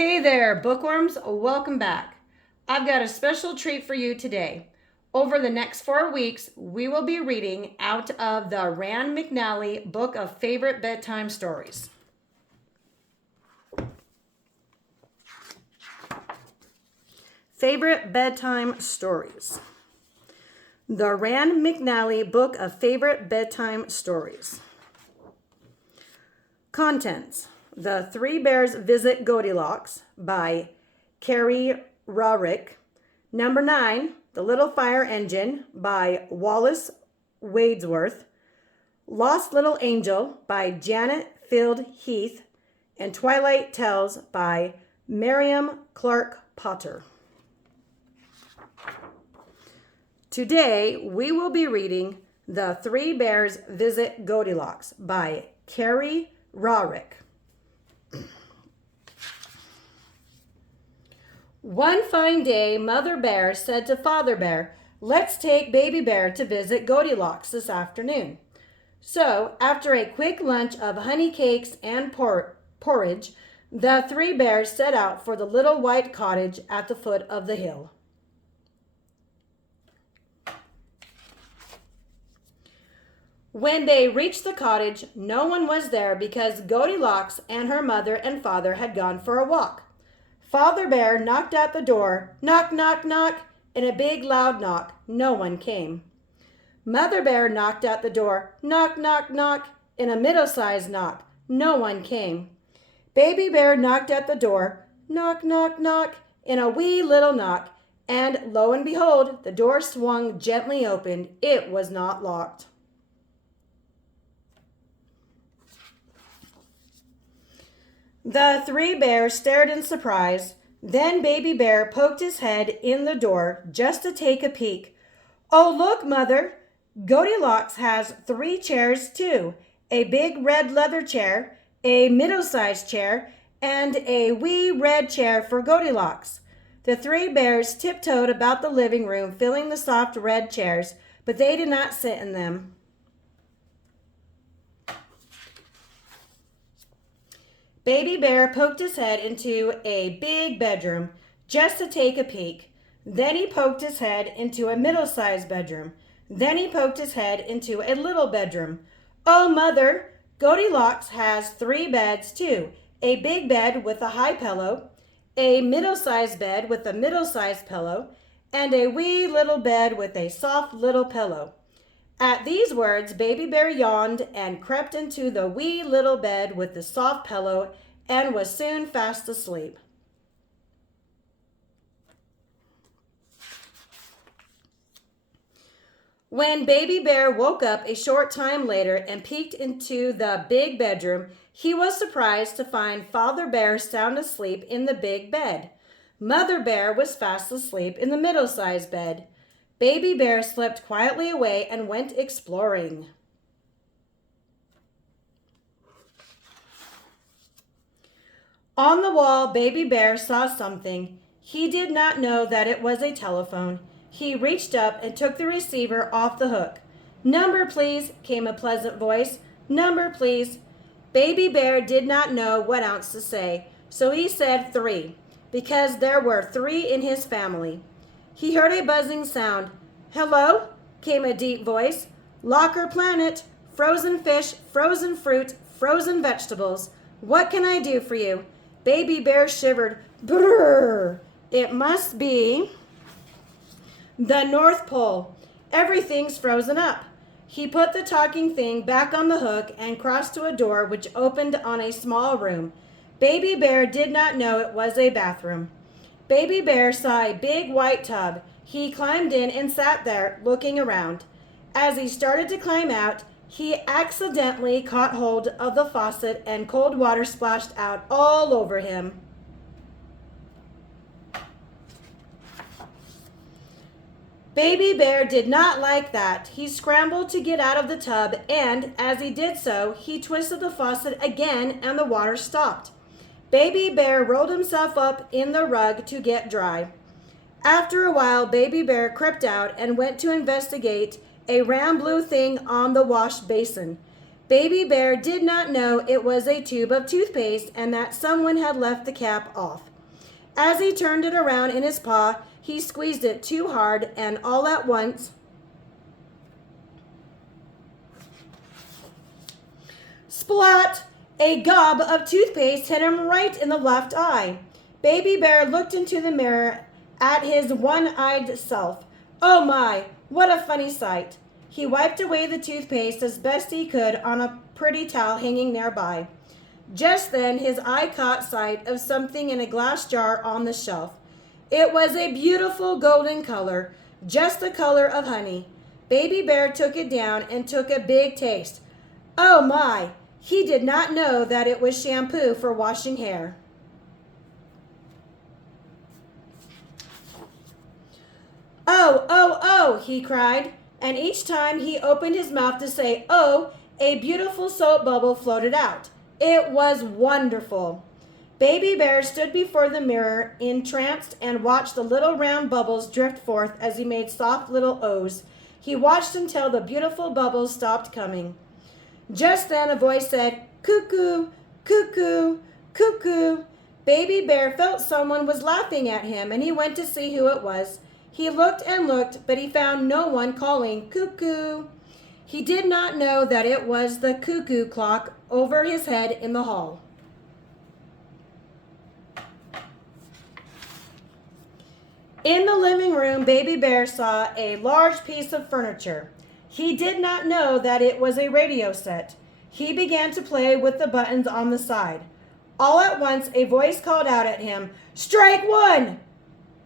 Hey there, bookworms, welcome back. I've got a special treat for you today. Over the next 4 weeks, we will be reading out of the Rand McNally Book of Favorite Bedtime Stories. Favorite Bedtime Stories. The Rand McNally Book of Favorite Bedtime Stories. Contents. The Three Bears Visit Goldilocks by Carrie Rarick. Number 9, The Little Fire Engine by Wallace Wadsworth. Lost Little Angel by Janet Field Heath. And Twilight Tales by Miriam Clark Potter. Today, we will be reading The Three Bears Visit Goldilocks by Carrie Rarick. One fine day, Mother Bear said to Father Bear, "Let's take Baby Bear to visit Goldilocks this afternoon." So, after a quick lunch of honey cakes and porridge, the three bears set out for the little white cottage at the foot of the hill. When they reached the cottage, no one was there because Goldilocks and her mother and father had gone for a walk. Father Bear knocked at the door, knock, knock, knock, in a big loud knock. No one came. Mother Bear knocked at the door, knock, knock, knock, in a middle-sized knock. No one came. Baby Bear knocked at the door, knock, knock, knock, in a wee little knock, and lo and behold, the door swung gently open. It was not locked. The three bears stared in surprise. Then Baby Bear poked his head in the door just to take a peek. "Oh, look, Mother! Goldilocks has 3 chairs, too. A big red leather chair, a middle-sized chair, and a wee red chair for Goldilocks." The three bears tiptoed about the living room, filling the soft red chairs, but they did not sit in them. Baby Bear poked his head into a big bedroom just to take a peek. Then he poked his head into a middle-sized bedroom. Then he poked his head into a little bedroom. "Oh, Mother, Goldilocks has 3 beds, too. A big bed with a high pillow, a middle-sized bed with a middle-sized pillow, and a wee little bed with a soft little pillow." At these words, Baby Bear yawned and crept into the wee little bed with the soft pillow and was soon fast asleep. When Baby Bear woke up a short time later and peeked into the big bedroom, he was surprised to find Father Bear sound asleep in the big bed. Mother Bear was fast asleep in the middle-sized bed. Baby Bear slipped quietly away and went exploring. On the wall, Baby Bear saw something. He did not know that it was a telephone. He reached up and took the receiver off the hook. "Number, please," came a pleasant voice. "Number, please." Baby Bear did not know what else to say, so he said 3, because there were 3 in his family. He heard a buzzing sound. "Hello?" came a deep voice. "Locker Planet. Frozen fish, frozen fruit, frozen vegetables. What can I do for you?" Baby Bear shivered. "Brrr! It must be the North Pole. Everything's frozen up." He put the talking thing back on the hook and crossed to a door which opened on a small room. Baby Bear did not know it was a bathroom. Baby Bear saw a big white tub. He climbed in and sat there, looking around. As he started to climb out, he accidentally caught hold of the faucet and cold water splashed out all over him. Baby Bear did not like that. He scrambled to get out of the tub, and as he did so, he twisted the faucet again and the water stopped. Baby Bear rolled himself up in the rug to get dry. After a while, Baby Bear crept out and went to investigate a round blue thing on the wash basin. Baby Bear did not know it was a tube of toothpaste and that someone had left the cap off. As he turned it around in his paw, he squeezed it too hard, and all at once, splat! A gob of toothpaste hit him right in the left eye. Baby Bear looked into the mirror at his one-eyed self. Oh my, what a funny sight. He wiped away the toothpaste as best he could on a pretty towel hanging nearby. Just then his eye caught sight of something in a glass jar on the shelf. It was a beautiful golden color, just the color of honey. Baby Bear took it down and took a big taste. Oh my! He did not know that it was shampoo for washing hair. Oh, oh, oh, he cried, and each time he opened his mouth to say, oh, a beautiful soap bubble floated out. It was wonderful. Baby Bear stood before the mirror, entranced, and watched the little round bubbles drift forth as he made soft little O's. He watched until the beautiful bubbles stopped coming. Just then a voice said, cuckoo, cuckoo, cuckoo. Baby Bear felt someone was laughing at him, and he went to see who it was. He looked and looked, but he found no one calling cuckoo. He did not know that it was the cuckoo clock over his head in the hall. In the living room, Baby Bear saw a large piece of furniture. He did not know that it was a radio set. He began to play with the buttons on the side. All at once, a voice called out at him, "Strike one!"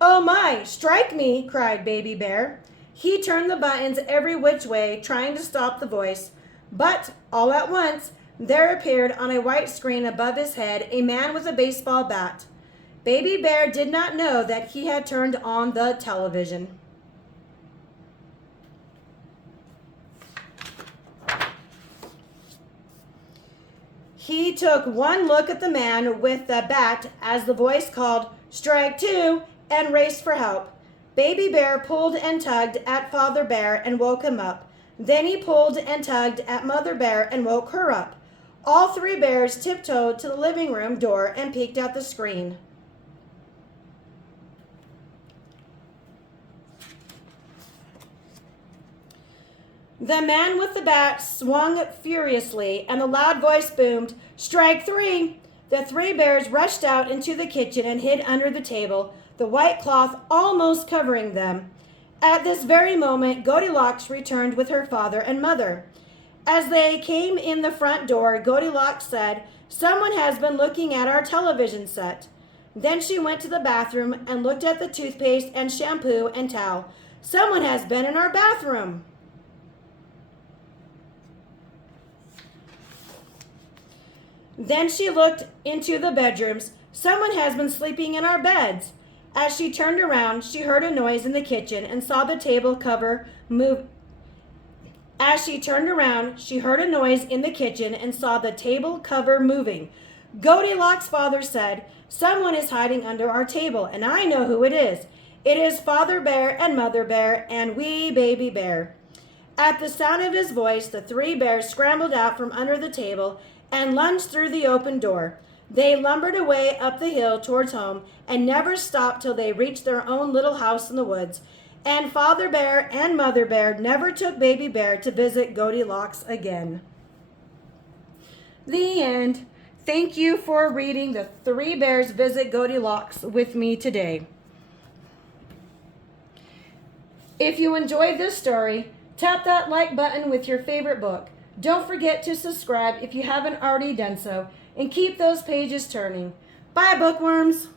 "Oh my, strike me!" cried Baby Bear. He turned the buttons every which way, trying to stop the voice. But all at once, there appeared on a white screen above his head a man with a baseball bat. Baby Bear did not know that he had turned on the television. He took one look at the man with the bat as the voice called, "Strike two," and raced for help. Baby Bear pulled and tugged at Father Bear and woke him up. Then he pulled and tugged at Mother Bear and woke her up. All three bears tiptoed to the living room door and peeked out the screen. The man with the bat swung furiously, and the loud voice boomed, "Strike three!" The three bears rushed out into the kitchen and hid under the table, the white cloth almost covering them. At this very moment, Goldilocks returned with her father and mother. As they came in the front door, Goldilocks said, "Someone has been looking at our television set." Then she went to the bathroom and looked at the toothpaste and shampoo and towel. "Someone has been in our bathroom." Then she looked into the bedrooms. "Someone has been sleeping in our beds." As she turned around, she heard a noise in the kitchen and saw the table cover move. As she turned around, she heard a noise in the kitchen and saw the table cover moving. Goldilocks' father said, "Someone is hiding under our table, and I know who it is. It is Father Bear and Mother Bear and wee Baby Bear." At the sound of his voice, the three bears scrambled out from under the table and lunged through the open door. They lumbered away up the hill towards home and never stopped till they reached their own little house in the woods. And Father Bear and Mother Bear never took Baby Bear to visit Goldilocks again. The end. Thank you for reading The Three Bears Visit Goldilocks with me today. If you enjoyed this story, tap that like button with your favorite book. Don't forget to subscribe if you haven't already done so, and keep those pages turning. Bye, bookworms!